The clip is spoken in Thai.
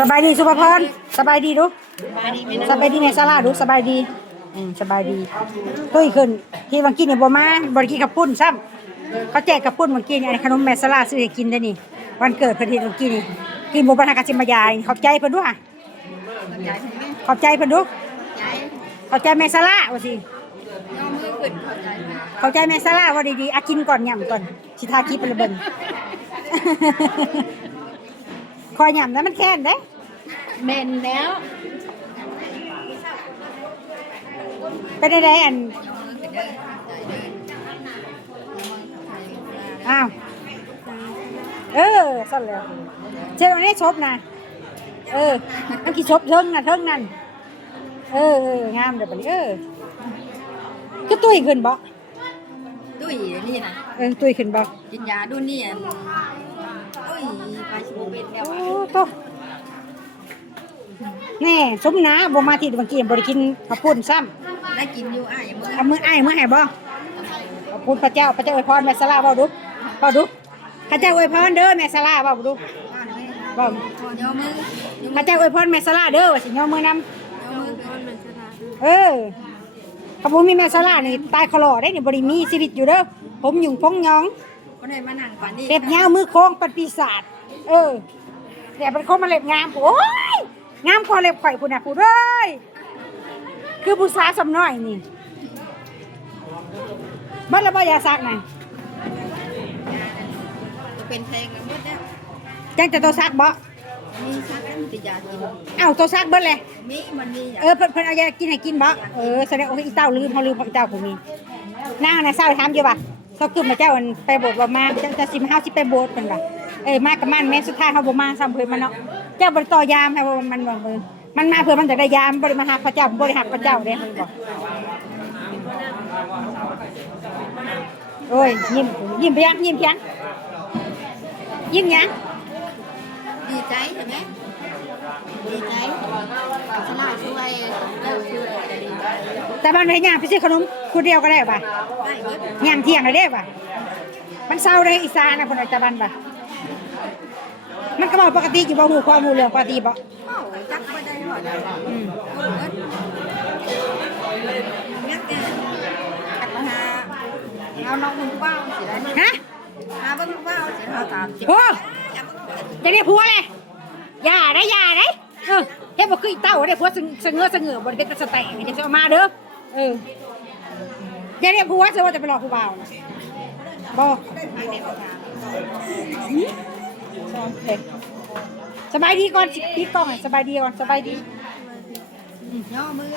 สบายดีสุภพรสบายดีดูสบายดีในศาลาดูสบายดีสบายดีตุ้ยขึ้นที่บางกินเนี่ยบ่มาบ่ได้กินกับปุ้นซ้ำเขาแจกกับปุ้นบางกินขนมแม่ศาลาซื้อให้กินได้นี่วันเกิดเพิ่นที่บางกินนี่กินบ่บ่ทันกะสิมายายขอบใจเพิ่นด้วยขอบใจเพิ่นดูขอบใจแม่ศาลาว่าสิขอบใจแม่ศาลาว่าดีๆอ่ะกินก่อนย่ำก่อนสิทาคลิปเบิ่งคอยย่ำแล้วมันแค้นเด้เมนแล้วเป็นได้อันอ้าวสั่นแล้วเจ้านี้ชบนะมันกี่ชบเทิงน่ะเทิงนั่นงามเดี๋ยวไปก็ตุ้ยขึ้นบ่ตุ้ยนี่นะตุ้ยขึ้นบ่กินยาดูนี่ตุ้ยไปชิบเป็นแล้วโอ้โตแน่สมนะบ่มาที่บางกีบ่ได้กินข้าวปุ้นซ้ำได้กินอยู่มื้อเอามือให้บ่ขอบคุณพระเจ้าอวยพรแม่ศาลาเว้าดูพระเจ้าอวยพรเด้อแม่ศาลาเว้าดูบ่ยอมือพระเจ้าอวยพรแม่ศาลาเด้อว่าสิยอมือนำขบุมีแม่ศาลานี่ตายคลอได้นี่บ่ได้มีชีวิตอยู่เด้อผมยุ่งพงยองบ่ได้มานั่งปานนี้เล็บยาวมือโค้งเป็นปีศาจแต่เป็นคนมาเล็บงามโอ้ยงามกว่าเล็บข่อยพุ่นน่ะพุ่นเอ้ยคือผู้สาวสำน้อยนี่บ่ละบ่ยาซักน่ะจะเป็นแทงกันหมดแล้วจังจะตัวซักบ่มีซักมันสิยากินตัวซักเบิดเลยมีมันมีเพิ่นเอายากินให้กินบ่แสดงว่าอีเต้าลืมเฮาลืมอีเต้าผู้มีนางน่ะเศร้าถามอยู่ว่าเขาขึ้นมาเจ้าไปโบสถ์บ่มาจะสิมาเฮาสิไปโบสถ์เพิ่นว่ามากับมันแม่สุดท้ายเฮาบ่มาซ้ำเพิ่นมันเนาะเจ้าบ่ต่อยามให้มันบ่มันมาเพื่อมันจะได้ยามบ่ได้มาหาพระเจ้าบ่ได้หักพระเจ้าเด้เพิ่นบอกโอ้ยยิ้มไปยังยิ้มยังดีใจใช่ไหมดีใจสลาช่วยเจ้าช่วยดีแต่บ้านไหนย่างไปซื้อขนมคนเดียวก็ได้ป่ะย่างเที่ยงได้ป่ะมันเศร้าเลยอีสานนะคนอัจฉริยะป่ะมันก็บอกปกติอยู่บ่หูความหูเรื่องปกติบ่จักไม่ได้หรอกงัดกันมาหาเอาน้องมึงเป้าสิได้หาเบิ่งเป้าสิเฮาตามโอ้จะได้ผัวเลยอย่าได้เฮ็ดบ่คืออีเต้าได้ผัวสงือบ่ได้เป็นสแต็กจะเอามาเด้ออย่าได้ผัวซะว่าจะไปหลอกผู้บ่าวบ่สบายดีก่อนพี่กล้องสบายดีก่อนสบายดีย่อมือ